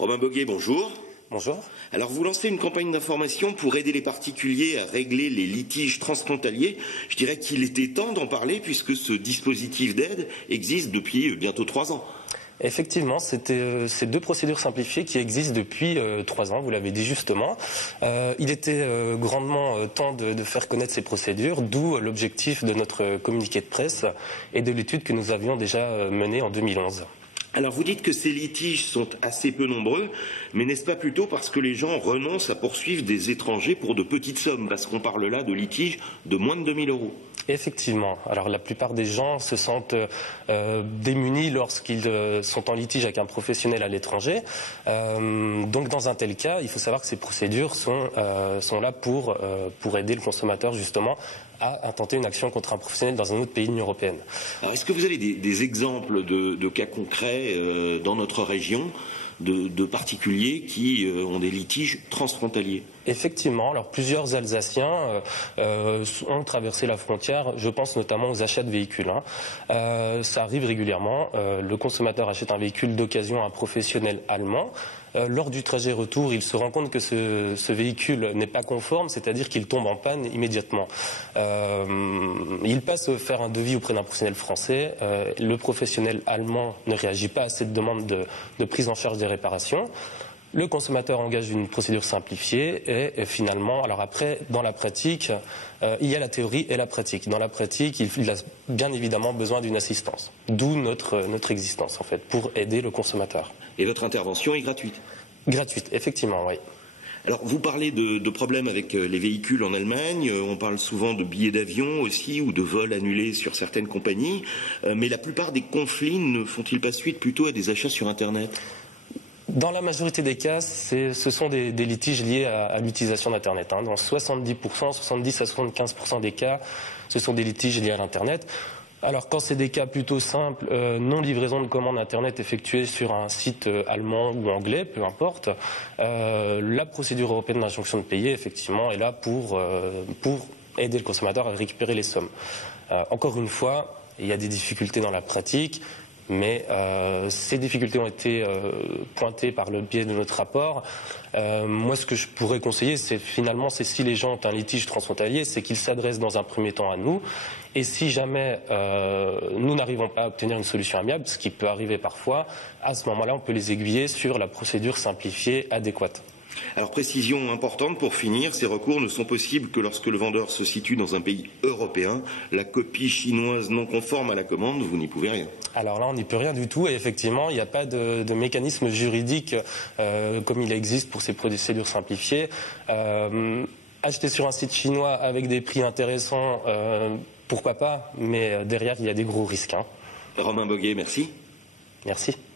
Romain Boguet, bonjour. Bonjour. Alors vous lancez une campagne d'information pour aider les particuliers à régler les litiges transfrontaliers. Je dirais qu'il était temps d'en parler puisque ce dispositif d'aide existe depuis bientôt 3 ans. Effectivement, c'était ces deux procédures simplifiées qui existent depuis 3 ans, vous l'avez dit justement. Il était grandement temps de faire connaître ces procédures, d'où l'objectif de notre communiqué de presse et de l'étude que nous avions déjà menée en 2011. Alors vous dites que ces litiges sont assez peu nombreux, mais n'est-ce pas plutôt parce que les gens renoncent à poursuivre des étrangers pour de petites sommes, parce qu'on parle là de litiges de moins de 2 000 €? Effectivement. Alors la plupart des gens se sentent démunis lorsqu'ils sont en litige avec un professionnel à l'étranger. Donc dans un tel cas, il faut savoir que ces procédures sont là pour aider le consommateur justement à intenter une action contre un professionnel dans un autre pays de l'Union européenne. Alors est-ce que vous avez des exemples de cas concrets dans notre région de particuliers qui ont des litiges transfrontaliers? Effectivement, alors plusieurs Alsaciens ont traversé la frontière, je pense notamment aux achats de véhicules. Ça arrive régulièrement, le consommateur achète un véhicule d'occasion à un professionnel allemand. Lors du trajet retour, il se rend compte que ce véhicule n'est pas conforme, c'est-à-dire qu'il tombe en panne immédiatement. Il passe faire un devis auprès d'un professionnel français. Le professionnel allemand ne réagit pas à cette demande de prise en charge des réparations. Le consommateur engage une procédure simplifiée et finalement, alors après, dans la pratique, il y a la théorie et la pratique. Dans la pratique, il a bien évidemment besoin d'une assistance, d'où notre existence en fait, pour aider le consommateur. Et votre intervention est gratuite? Gratuite, effectivement, oui. Alors vous parlez de problèmes avec les véhicules en Allemagne, on parle souvent de billets d'avion aussi ou de vols annulés sur certaines compagnies, mais la plupart des conflits ne font-ils pas suite plutôt à des achats sur Internet? Dans la majorité des cas, ce sont des litiges liés à l'utilisation d'Internet. Dans 70%, 70 à 75% des cas, ce sont des litiges liés à l'Internet. Alors quand c'est des cas plutôt simples, non-livraison de commande Internet effectuée sur un site allemand ou anglais, peu importe, la procédure européenne d'injonction de payer, effectivement, est là pour aider le consommateur à récupérer les sommes. Encore une fois, il y a des difficultés dans la pratique. Mais ces difficultés ont été pointées par le biais de notre rapport. Moi, ce que je pourrais conseiller, c'est si les gens ont un litige transfrontalier, c'est qu'ils s'adressent dans un premier temps à nous. Et si jamais nous n'arrivons pas à obtenir une solution amiable, ce qui peut arriver parfois, à ce moment-là, on peut les aiguiller sur la procédure simplifiée adéquate. Alors précision importante pour finir, ces recours ne sont possibles que lorsque le vendeur se situe dans un pays européen. La copie chinoise non conforme à la commande, vous n'y pouvez rien. Alors là, on n'y peut rien du tout et effectivement, il n'y a pas de mécanisme juridique comme il existe pour ces procédures simplifiées. Acheter sur un site chinois avec des prix intéressants, pourquoi pas, mais derrière, il y a des gros risques. Romain Boguet, merci. Merci.